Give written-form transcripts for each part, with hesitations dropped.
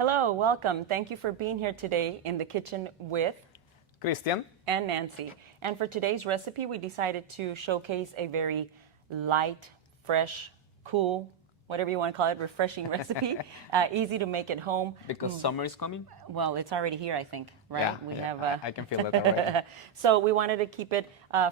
Hello, welcome. Thank you for being here today in the kitchen with Christian and Nancy. And for today's recipe, we decided to showcase a very light, fresh, cool, whatever you want to call it, refreshing recipe. Easy to make at home. because summer is coming. Well, it's already here, I think, right? I can feel it already. So we wanted to keep it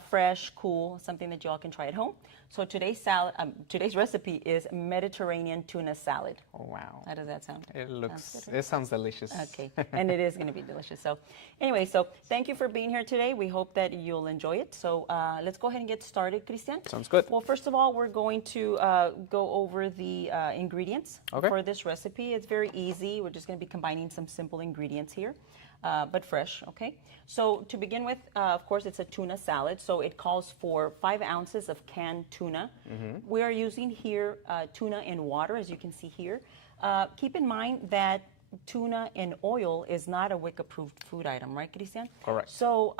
fresh, cool, something that you all can try at home. So today's recipe is Mediterranean tuna salad. Oh, wow. How does that sound? It sounds delicious. Okay, and it is going to be delicious. So anyway, so thank you for being here today. We hope that you'll enjoy it. So let's go ahead and get started, Christian. Sounds good. Well, first of all, we're going to go over the ingredients for this recipe. It's very easy. We're just going to be combining some simple ingredients here, but fresh, okay? So to begin with, of course, it's a tuna salad. So it calls for 5 ounces of canned tuna. We are using here tuna in water, as you can see here. Keep in mind that tuna in oil is not a WIC-approved food item, right, Christian? Correct. So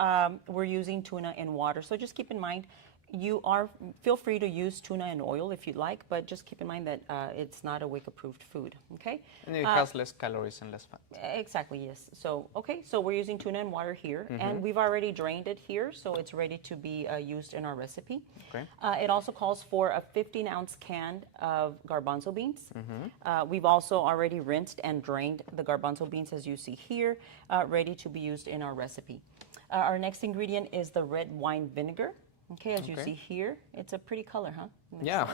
we're using tuna in water. So just keep in mind, feel free to use tuna in oil if you'd like, but just keep in mind that it's not a WIC-approved food, okay? And it has less calories and less fat. Exactly, yes. So, okay, so we're using tuna and water here, and we've already drained it here, so it's ready to be used in our recipe. Okay. It also calls for a 15-ounce can of garbanzo beans. We've also already rinsed and drained the garbanzo beans, as you see here, ready to be used in our recipe. Our next ingredient is the red wine vinegar. Okay, as you see here, it's a pretty color, huh? Yeah.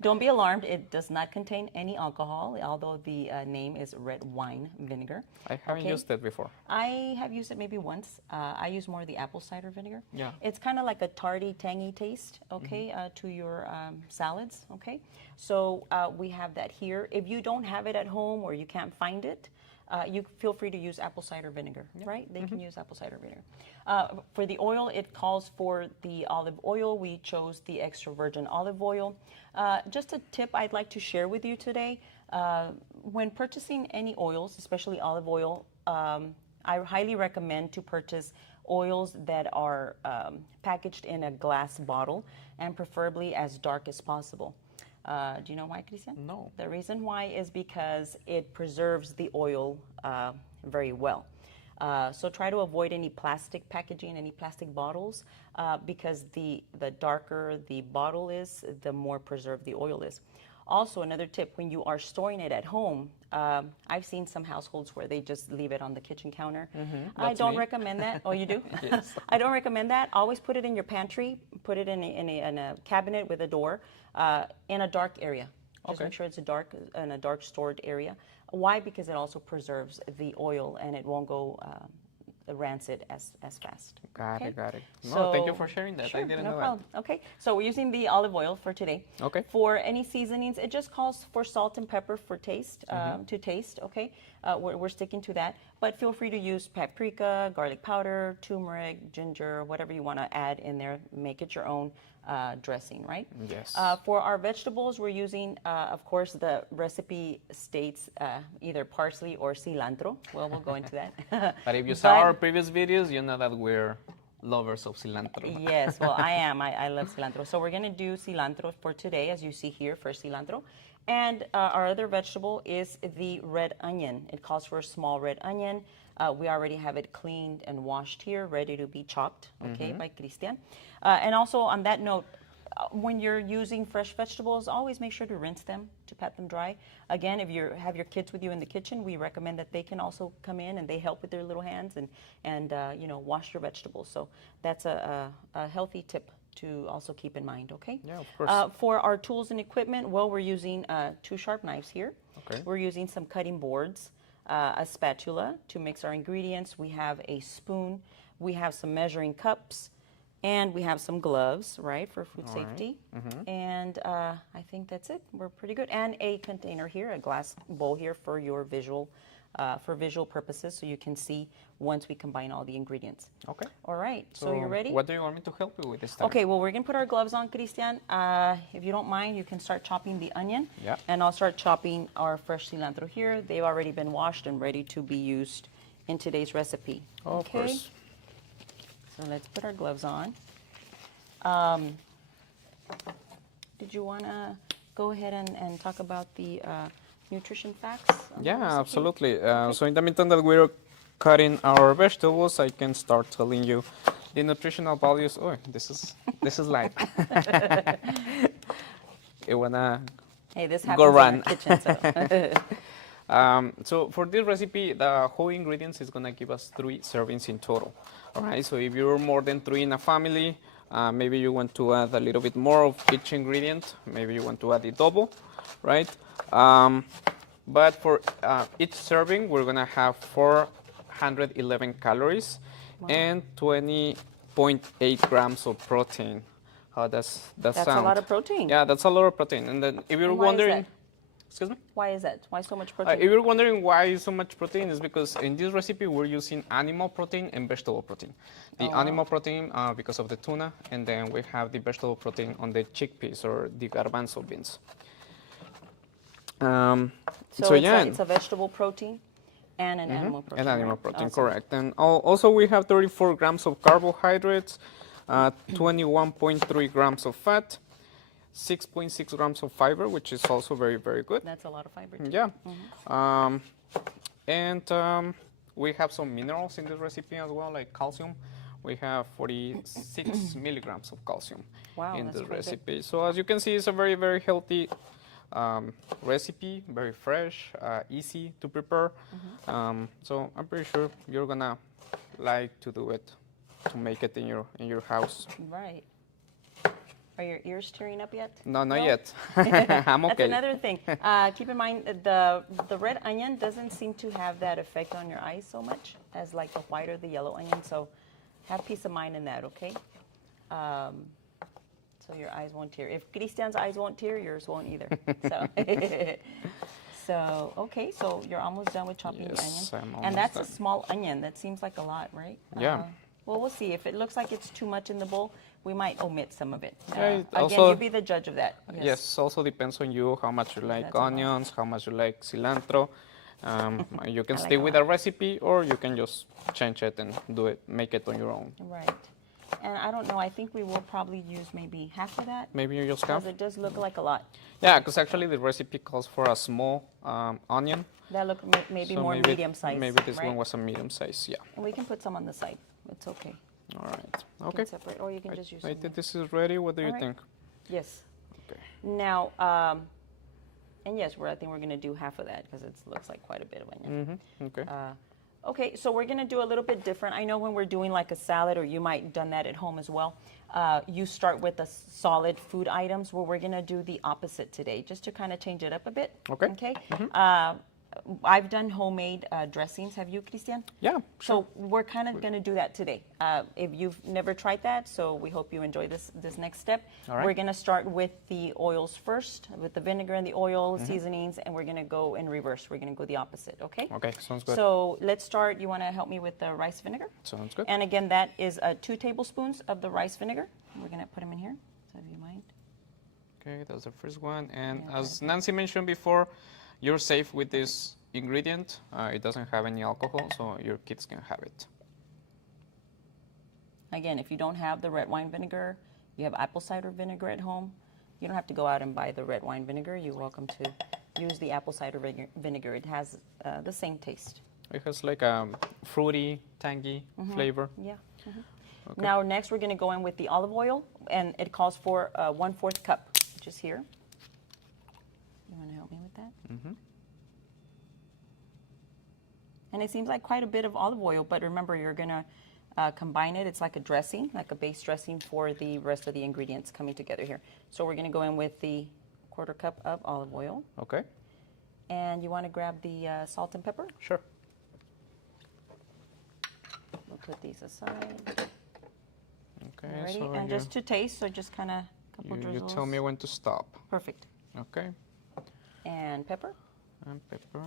Don't be alarmed. It does not contain any alcohol, although the name is red wine vinegar. I haven't used it before. I have used it maybe once. I use more of the apple cider vinegar. Yeah. It's kind of like a tarty, tangy taste, okay, to your salads, okay? So we have that here. If you don't have it at home or you can't find it, you feel free to use apple cider vinegar, right? They can use apple cider vinegar. For the oil, it calls for the olive oil. We chose the extra virgin olive oil. Just a tip I'd like to share with you today. When purchasing any oils, especially olive oil, I highly recommend to purchase oils that are packaged in a glass bottle and preferably as dark as possible. Do you know why, Christian? No. The reason why is because it preserves the oil very well. So try to avoid any plastic packaging, any plastic bottles, because the darker the bottle is, the more preserved the oil is. Also, another tip, when you are storing it at home, I've seen some households where they just leave it on the kitchen counter. I don't recommend that. Oh, you do? Yes. I don't recommend that. Always put it in your pantry, put it in a cabinet with a door, in a dark area. Just make sure it's in a dark stored area. Why? Because it also preserves the oil and it won't go rancid as fast. Got it. No, So, thank you for sharing that. Sure, I didn't no know problem. Okay, so we're using the olive oil for today. Okay. For any seasonings, it just calls for salt and pepper for taste, to taste, okay? We're sticking to that, but feel free to use paprika, garlic powder, turmeric, ginger, whatever you want to add in there. Make it your own dressing, right? Yes. For our vegetables, we're using, of course, the recipe states either parsley or cilantro. Well, we'll go into that. But if you saw our previous videos, you know that we're lovers of cilantro. Yes, well, I am. I love cilantro. So we're going to do cilantro for today, as you see here, first cilantro. And our other vegetable is the red onion. It calls for a small red onion. We already have it cleaned and washed here, ready to be chopped, okay, by Christian. And also on that note, when you're using fresh vegetables, always make sure to rinse them, to pat them dry. Again, if you have your kids with you in the kitchen, we recommend that they can also come in and they help with their little hands and you know, wash your vegetables. So that's a healthy tip to also keep in mind, okay? Yeah, of course. For our tools and equipment, well, we're using 2 sharp knives here. Okay. We're using some cutting boards, a spatula to mix our ingredients. We have a spoon. We have some measuring cups. And we have some gloves, right, for food safety. And I think that's it. We're pretty good. And a container here, a glass bowl here for your visual purposes, so you can see once we combine all the ingredients. Okay. All right. So you're ready? What do you want me to help you with this time? Okay. Well, we're gonna put our gloves on, Christian. If you don't mind, you can start chopping the onion. Yeah. And I'll start chopping our fresh cilantro here. They've already been washed and ready to be used in today's recipe. Oh, okay. of course. So let's put our gloves on. Did you want to go ahead and talk about the nutrition facts? On the Yeah, recipe? absolutely. So in the meantime that we're cutting our vegetables, I can start telling you the nutritional values. Oh, this is live. You wanna Hey, this go happens in run? our kitchen, so. So for this recipe, the whole ingredients is gonna give us 3 servings in total. All right. So if you're more than 3 in a family, maybe you want to add a little bit more of each ingredient. Maybe you want to add it double, right? But for each serving, we're gonna have 411 calories and 20.8 grams of protein. How does that That's sound? a lot of protein. Yeah, that's a lot of protein. And then if you're And why is wondering, that? excuse me? Why is that? Why so much protein? If you're wondering why so much protein, is because in this recipe we're using animal protein and vegetable protein. The animal protein because of the tuna, and then we have the vegetable protein on the chickpeas or the garbanzo beans. So yeah, it's a vegetable protein and an animal protein. and animal right? protein, Awesome. correct. And also we have 34 grams of carbohydrates, 21.3 grams of fat, 6.6 grams of fiber, which is also very, very good. That's a lot of fiber. Too. Yeah. We have some minerals in this recipe as well, like calcium. We have 46 milligrams of calcium Wow, in that's this quite a bit. recipe. So as you can see, it's a very, very healthy recipe, very fresh, easy to prepare. So I'm pretty sure you're gonna like to do it, to make it in your house. Right. Are your ears tearing up yet? No, not No? yet. I'm okay. That's another thing. Keep in mind that the red onion doesn't seem to have that effect on your eyes so much as like the white or the yellow onion. So have peace of mind in that, okay? So your eyes won't tear. If Cristian's eyes won't tear, yours won't either. So, so okay, so you're almost done with chopping the Yes, onion. I'm And almost that's done. a small onion. That seems like a lot, right? Yeah. Well, we'll see. If it looks like it's too much in the bowl, we might omit some of it. Yeah, it Again, also- you be the judge of that. Yes, also depends on you how much you like That's a lot. onions, how much you like cilantro. You can I like stay a with lot. a recipe, or you can just change it and do it, make it on your own. Right. And I don't know. I think we will probably use maybe half of that Maybe you just because have. it does look like a lot. Yeah, because actually the recipe calls for a small onion. That look maybe so more maybe, medium size. Maybe this right? one was a medium size. Yeah. And we can put some on the side. It's okay. All right. You Okay. can separate, or you can just use I some. think this is ready. What do you All right. think? Yes. Okay. Now, and yes, I think we're going to do half of that because it looks like quite a bit of onion. Okay. Okay, so we're going to do a little bit different. I know when we're doing like a salad, or you might done that at home as well, you start with the solid food items. Well, we're going to do the opposite today, just to kind of change it up a bit. Okay. Okay. I've done homemade dressings. Have you, Cristian? Yeah. So we're kind of going to do that today. If you've never tried that, so we hope you enjoy this next step. All right. We're going to start with the oils first, with the vinegar and the oil, seasonings, and we're going to go in reverse. We're going to go the opposite, okay? Okay. Sounds good. So let's start. You want to help me with the rice vinegar? Sounds good. And again, that is 2 tablespoons of the rice vinegar. We're going to put them in here, so if you mind. Okay, that's the first one. And Yeah, as Nancy mentioned before, you're safe with this ingredient. It doesn't have any alcohol, so your kids can have it. Again, if you don't have the red wine vinegar, you have apple cider vinegar at home, you don't have to go out and buy the red wine vinegar. You're welcome to use the apple cider vinegar. It has the same taste. It has like a fruity, tangy flavor. Yeah. Okay. Now, next we're going to go in with the olive oil, and it calls for 1/4 cup, which is here. You want to help me with that? And it seems like quite a bit of olive oil, but remember, you're going to combine it. It's like a dressing, like a base dressing for the rest of the ingredients coming together here. So we're going to go in with the 1/4 cup of olive oil. Okay. And you want to grab the salt and pepper? Sure. We'll put these aside. Okay. Ready? So And you, just to taste, so just kind of a couple you drizzles. tell me when to stop. Perfect. Okay. And pepper? And pepper.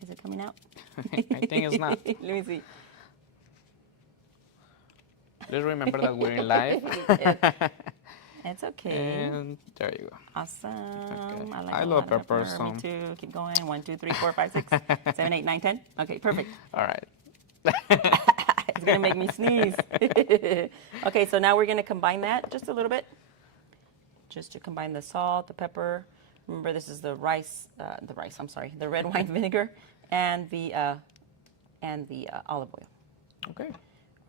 Is it coming out? I think it's not. Let me see. Let's remember that we're in live. It's okay. And there you go. Awesome. Okay. I like I a love lot of pepper, pepper. so- Me too. Keep going. 1, 2, 3, 4, 5, 6, 7, 8, 9, 10. Okay, perfect. All right. It's going to make me sneeze. Okay, so now we're going to combine that just a little bit. Just to combine the salt, the pepper, Remember, this is the red wine vinegar and the olive oil. Okay.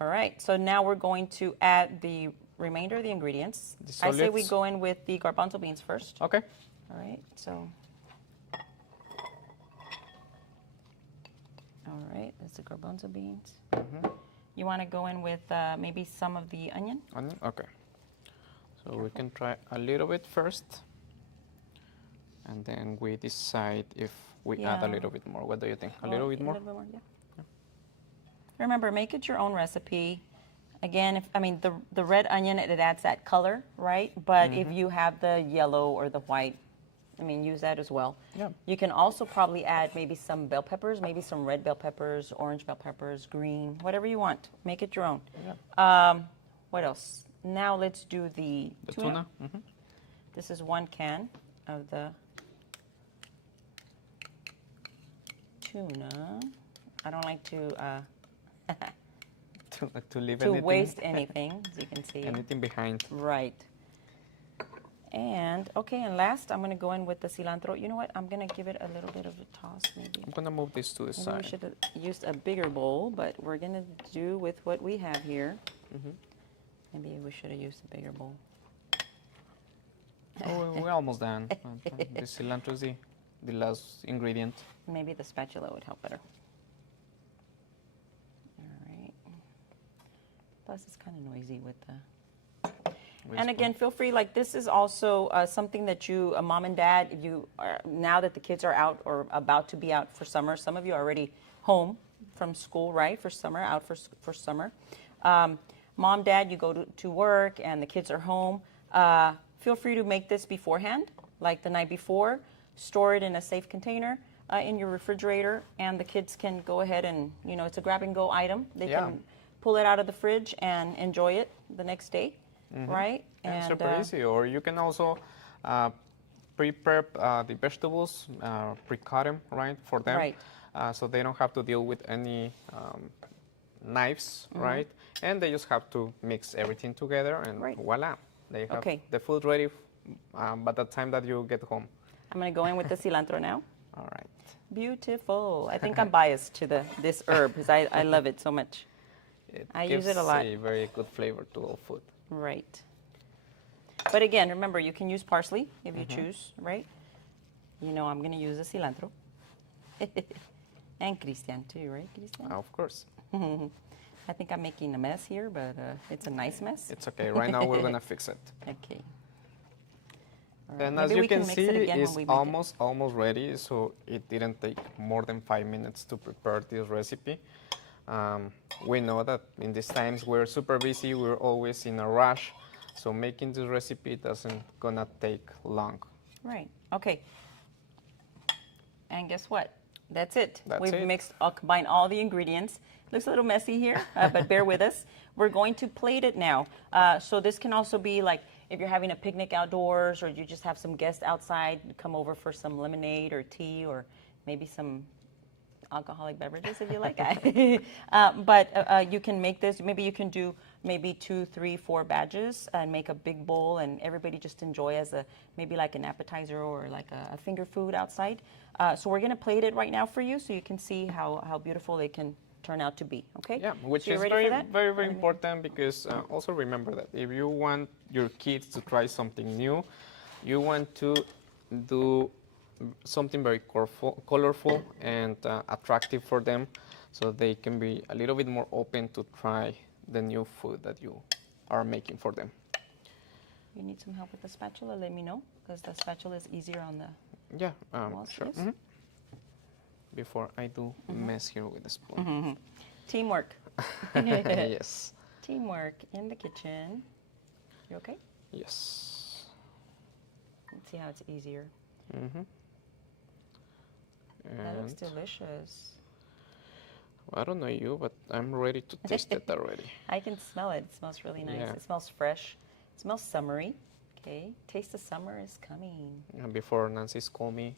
All right, so now we're going to add the remainder of the ingredients. I say we solids. go in with the garbanzo beans first. Okay. All right, so. All right, that's the garbanzo beans. You want to go in with maybe some of the onion? Onion? Okay. So we can try a little bit first. And then we decide if we add a Yeah. little bit more. What do you think? A Or little bit more? A little bit more, yeah. Remember, make it your own recipe. Again, the red onion, it adds that color, right? But if you have the yellow or the white, use that as well. Yeah. You can also probably add maybe some bell peppers, maybe some red bell peppers, orange bell peppers, green, whatever you want. Make it your own. Yeah. What else? Now let's do the Tuna. This is 1 can of the tuna. I don't like to To leave to anything, waste anything, as you can see. anything behind. Right. And last, I'm going to go in with the cilantro. You know what? I'm going to give it a little bit of a toss, maybe. I'm gonna move this to the Maybe we side. should have used a bigger bowl, but we're going to do with what we have here. Maybe we should have used a bigger bowl. Oh, we're almost done. The cilantro is the last ingredient. Maybe the spatula would help better. All right. Plus, it's kind of noisy with the... And again, feel free, this is also something that you, mom and dad, now that the kids are out or about to be out for summer, some of you are already home from school, right, for summer, out for summer. Mom, dad, you go to work and the kids are home. Feel free to make this beforehand, like the night before. Store it in a safe container in your refrigerator, and the kids can go ahead and, it's a grab-and-go item. They can pull it out of the fridge and enjoy it the next day. Right? And super easy. Or you can also pre-prep the vegetables, pre-cut them, right, for them. Right. So they don't have to deal with any knives, right? And they just have to mix everything together and voila. They have the food ready by the time that you get home. I'm going to go in with the cilantro now. All right. Beautiful. I think I'm biased to this herb because I love it so much. I use it a lot. It gives a very good flavor to all food. Right. But again, remember, you can use parsley if you choose, right? I'm going to use the cilantro. And Christian too, right, Christian? Of course. I think I'm making a mess here, but it's a nice mess. It's okay. Right now we're going to fix it. Okay. And as you can see, it's almost ready, so it didn't take more than 5 minutes to prepare this recipe. We know that in these times we're super busy, we're always in a rush, so making this recipe doesn't gonna take long. Right. Okay. And guess what? That's it. We've combined all the ingredients. Looks a little messy here, but bear with us. We're going to plate it now. So this can also be like if you're having a picnic outdoors, or you just have some guests outside, come over for some lemonade or tea, or maybe some alcoholic beverages if you like. But you can make this, maybe you can do 2, 3, 4 batches and make a big bowl, and everybody just enjoy as maybe like an appetizer or like a finger food outside. So we're going to plate it right now for you so you can see how beautiful they can turn out to be, okay? Yeah, which is very important, because also remember that if you want your kids to try something new, you want to do something very colorful and attractive for them, so they can be a little bit more open to try the new food that you are making for them. You need some help with the spatula, let me know, because the spatula is easier on the walls. Sure. Yes? Before I do mess here with the spoon. Teamwork. Yes. Teamwork in the kitchen. You okay? Yes. Let's see how it's easier. That looks delicious. Well, I don't know you, but I'm ready to taste it already. I can smell it. It smells really nice. Yeah. It smells fresh. It smells summery. Okay, taste of summer is coming. And before Nancy's call me,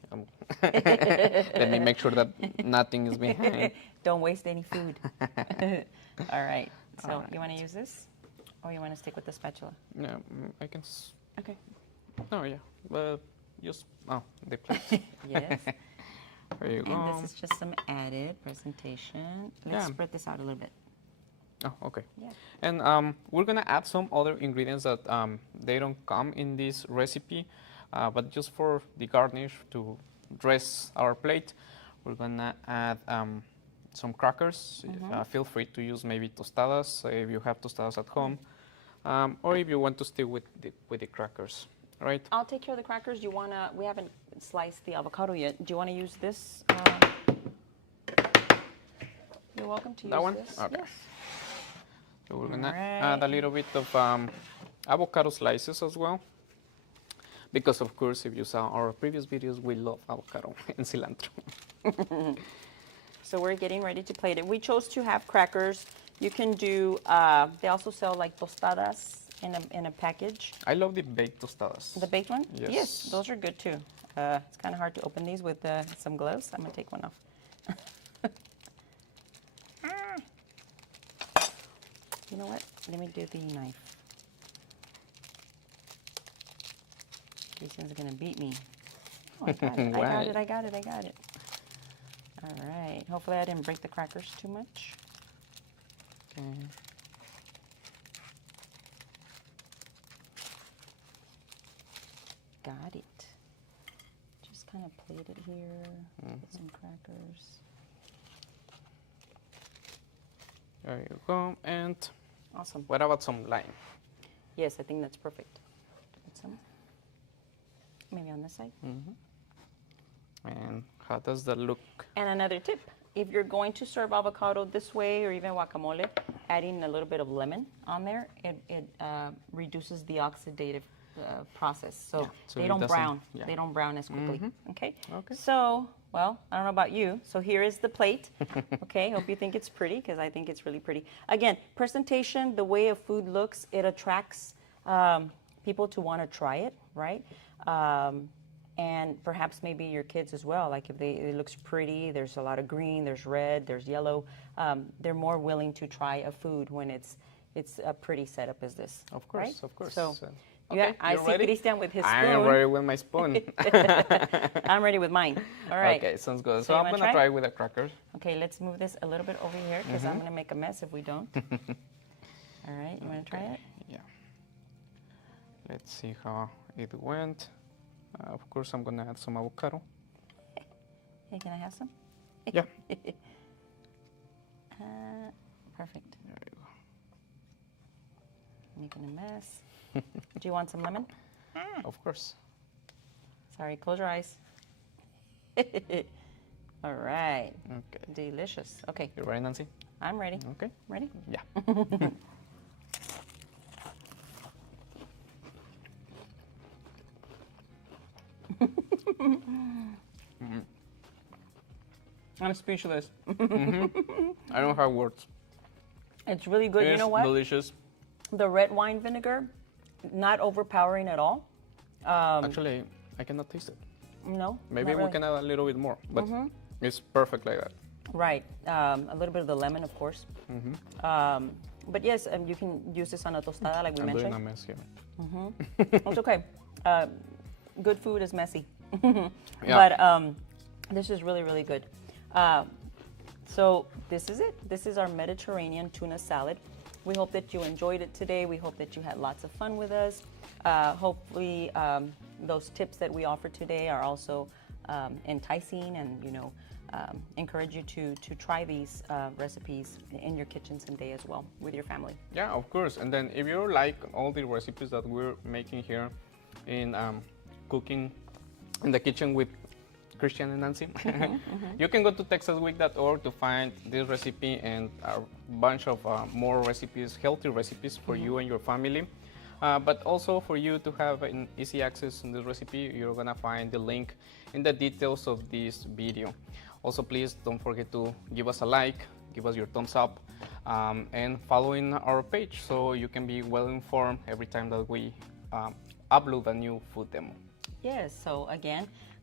let me make sure that nothing is behind. Don't waste any food. All right. So you want to use this, or you want to stick with the spatula? Yeah, I can. Okay. No, yeah. But Just, oh, the plate. Yes. There you go. And this is just some added presentation. Let's Yeah. spread this out a little bit. Oh, okay. Yeah. And we're gonna add some other ingredients that they don't come in this recipe, but just for the garnish to dress our plate, we're gonna add some crackers. Feel free to use maybe tostadas if you have tostadas at home, or if you want to stick with the crackers, right? I'll take care of the crackers. We haven't sliced the avocado yet. Do you want to use this? You're welcome to use That one? this. Okay. Yes. So we're gonna Alright. add a little bit of avocado slices as well. Because of course, if you saw our previous videos, we love avocado and cilantro. So we're getting ready to plate it. We chose to have crackers. You can do, they also sell like tostadas in a package. I love the baked tostadas. The baked one? Yes. Those are good too. It's kind of hard to open these with some gloves. I'm gonna take one off. You know what? Let me do the knife. These things are gonna beat me. Oh, I got it. Right. I got it. All right. Hopefully I didn't break the crackers too much. Okay. Got it. Just kind of plate it here. Put some crackers. There you go. And Awesome. what about some lime? Yes, I think that's perfect. Put some. Maybe on this side. And how does that look? And another tip, if you're going to serve avocado this way or even guacamole, adding a little bit of lemon on there, it reduces the oxidative process. So, so they it don't doesn't- brown. yeah. They don't brown as quickly. Okay? Okay. So, well, I don't know about you. So here is the plate. Okay, hope you think it's pretty because I think it's really pretty. Again, presentation, the way a food looks, it attracts people to want to try it, right? And perhaps maybe your kids as well. Like if it looks pretty, there's a lot of green, there's red, there's yellow. They're more willing to try a food when it's a pretty setup as this. Of course, right? of course. So okay, I you see ready? Christian with his spoon. I am ready with my spoon. I'm ready with mine. All right. Okay, sounds good. So So you I'm wanna gonna try? try with the crackers. Okay, let's move this a little bit over here because I'm going to make a mess if we don't. All right, you want to try it? Yeah. Let's see how it went. Of course, I'm gonna add some avocado. Hey, can I have some? Yeah. Perfect. There you go. Making a mess. Do you want some lemon? Of course. Sorry, close your eyes. All right. Okay. Delicious. Okay, You ready, Nancy? I'm ready. Okay. Ready? Yeah. I'm speechless. I don't have words. It's really good. You It's know what? delicious. The red wine vinegar, not overpowering at all. Actually, I cannot taste it. No. Maybe not we really. can add a little bit more, but it's perfect like that. Right. A little bit of the lemon, of course. But yes, you can use this on a tostada, like we I'm doing a mentioned. mess here. It's okay. Good food is messy. Yeah. But this is really, really good. So this is it. This is our Mediterranean tuna salad. We hope that you enjoyed it today. We hope that you had lots of fun with us. Hopefully, those tips that we offered today are also enticing and, encourage you to try these recipes in your kitchen someday as well with your family. Yeah, of course. And then if you like all the recipes that we're making here in cooking in the kitchen with Christian and Nancy, you can go to texasweek.org to find this recipe and a bunch of more recipes, healthy recipes for you and your family. But also for you to have an easy access in this recipe, you're gonna find the link in the details of this video. Also, please don't forget to give us a like, give us your thumbs up, and following our page so you can be well informed every time that we upload a new food demo. Yes,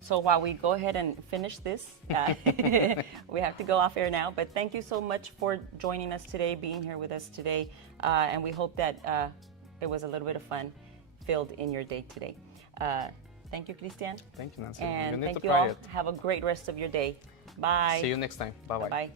so while we go ahead and finish this, we have to go off air now, but thank you so much for joining us today, being here with us today, and we hope that it was a little bit of fun filled in your day today. Thank you, Christian. Thank you, Nancy. You And need thank to you try all. it. Have a great rest of your day. Bye. See you next time. Bye-bye. Bye-bye.